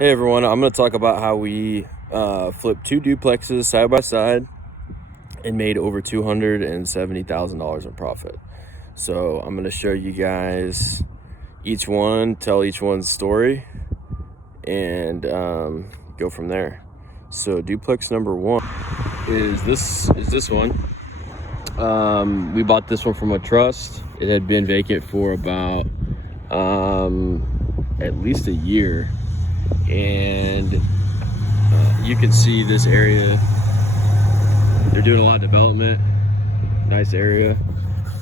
Hey everyone, I'm going to talk about how we flipped two duplexes side by side and made over $270,000 in profit. So I'm going to show you guys each one, tell each one's story, and go from there. So duplex number one is this one. We bought this one from a trust. It had been vacant for about at least a year. And you can see this area, they're doing a lot of development, nice area.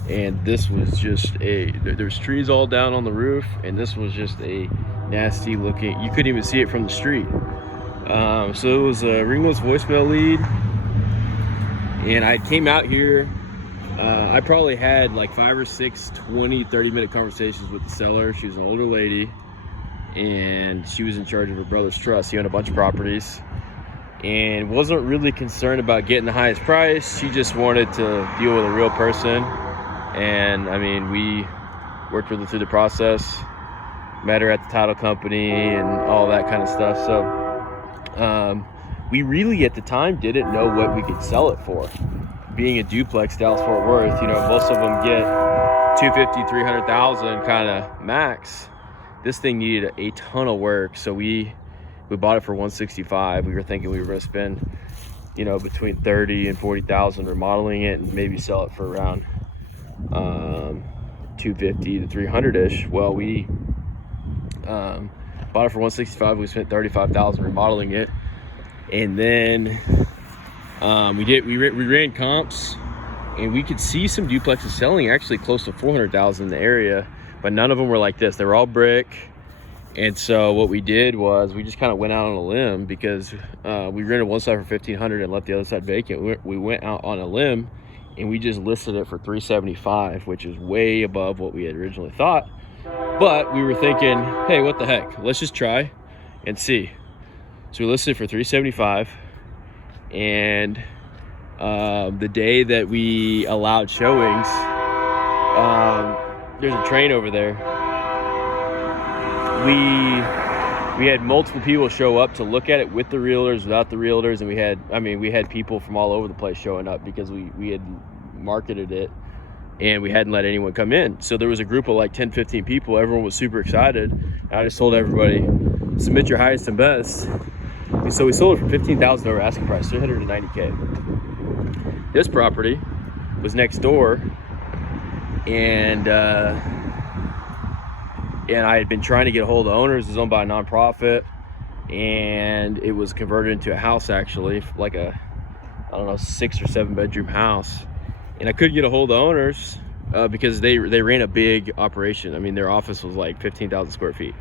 And this was just there's trees all down on the roof, and this was just a nasty looking, you couldn't even see it from the street. So it was a ringless voicemail lead, and I came out here. I probably had like 5 or 6 30-minute conversations with the seller. She was an older lady, and she was in charge of her brother's trust. He owned a bunch of properties and wasn't really concerned about getting the highest price. She just wanted to deal with a real person. And I mean, we worked with her through the process, met her at the title company and all that kind of stuff. So we really at the time didn't know what we could sell it for. Being a duplex, Dallas Fort Worth, most of them get 250, 300,000 kind of max. This thing needed a ton of work, so we bought it for 165. We were thinking we were going to spend, between 30 and 40,000 remodeling it, and maybe sell it for around 250 to 300 ish. Well, we bought it for 165. We spent 35,000 remodeling it, and then we ran comps, and we could see some duplexes selling actually close to 400,000 in the area. But none of them were like this. They were all brick. And so what we did was we just kind of went out on a limb, because we rented one side for 1,500 and left the other side vacant. We went out on a limb and we just listed it for 375, which is way above what we had originally thought. But we were thinking, hey, what the heck? Let's just try and see. So we listed it for 375, and the day that we allowed showings, there's a train over there. We had multiple people show up to look at it, with the realtors, without the realtors, and we had people from all over the place showing up because we had marketed it and we hadn't let anyone come in. So there was a group of like 10, 15 people. Everyone was super excited. I just told everybody, submit your highest and best. So we sold it for $15,000 over asking price, $390K. This property was next door. And I had been trying to get a hold of the owners. It was owned by a nonprofit, and it was converted into a house, actually, like a 6 or 7 bedroom house. And I couldn't get a hold of the owners because they ran a big operation. I mean, their office was like 15,000 square feet.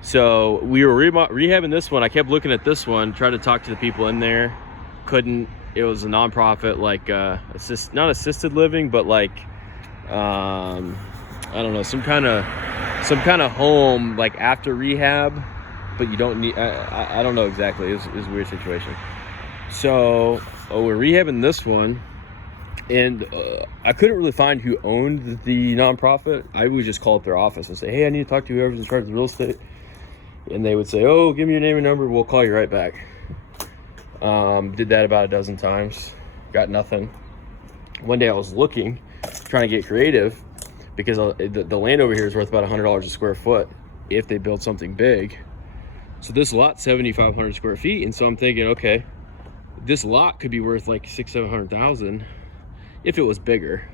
So we were rehabbing this one. I kept looking at this one, tried to talk to the people in there, couldn't. It was a nonprofit, like not assisted living, but like I don't know, some kind of home, like after rehab, but you don't need, I don't know exactly. It was a weird situation. So we're rehabbing this one, and I couldn't really find who owned the nonprofit. I would just call up their office and say, hey, I need to talk to whoever's in charge of the real estate. And they would say, oh, give me your name and number, we'll call you right back. Did that about a dozen times, got nothing. One day I was looking, trying to get creative, because the land over here is worth about $100 a square foot if they build something big. So this lot's 7,500 square feet, and so I'm thinking, okay, this lot could be worth like 600,000-700,000 if it was bigger,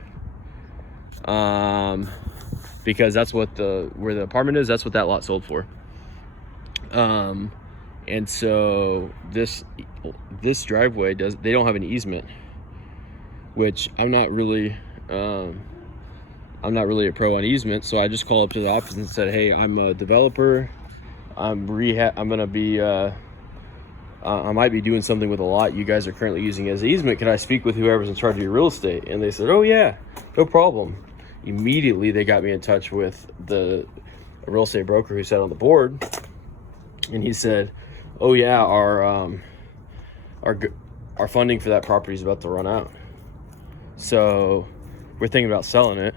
because that's what where the apartment is, that's what that lot sold for. And so this driveway they don't have an easement, which I'm not really a pro on easement. So I just called up to the office and said, hey, I'm a developer, I might be doing something with a lot you guys are currently using as an easement. Can I speak with whoever's in charge of your real estate? And they said, oh yeah, no problem. Immediately they got me in touch with a real estate broker who sat on the board, and he said, oh yeah, our funding for that property is about to run out, so we're thinking about selling it.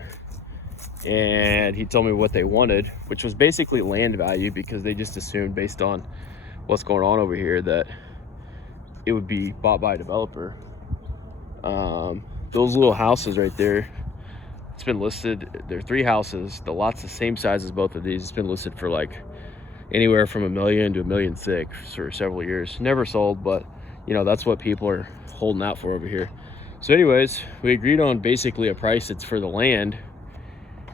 And he told me what they wanted, which was basically land value, because they just assumed, based on what's going on over here, that it would be bought by a developer. Those little houses right there, it's been listed, there are 3 houses, the lot's the same size as both of these. It's been listed for like anywhere from $1 million to $1.6 million for several years. Never sold, but you know, that's what people are holding out for over here. So anyways, we agreed on basically a price that's for the land,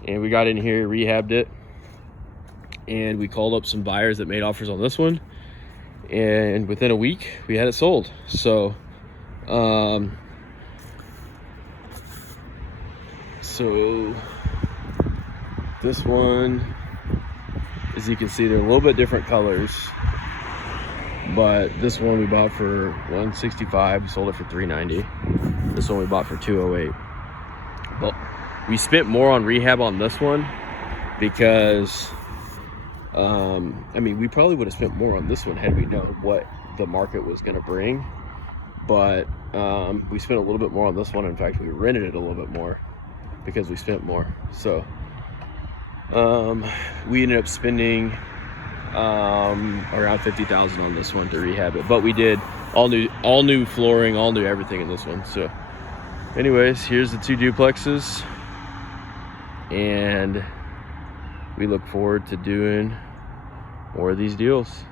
and we got in here, rehabbed it, and we called up some buyers that made offers on this one, and within a week we had it sold. So this one, as you can see, they're a little bit different colors, but this one we bought for $165, sold it for $390. This one we bought for $208. But we spent more on rehab on this one because I mean, we probably would have spent more on this one had we known what the market was going to bring, but we spent a little bit more on this one. In fact, we rented it a little bit more because we spent more. So we ended up spending around $50,000 on this one to rehab it, but we did all new flooring, all new everything in this one. So anyways, here's the 2 duplexes, and we look forward to doing more of these deals.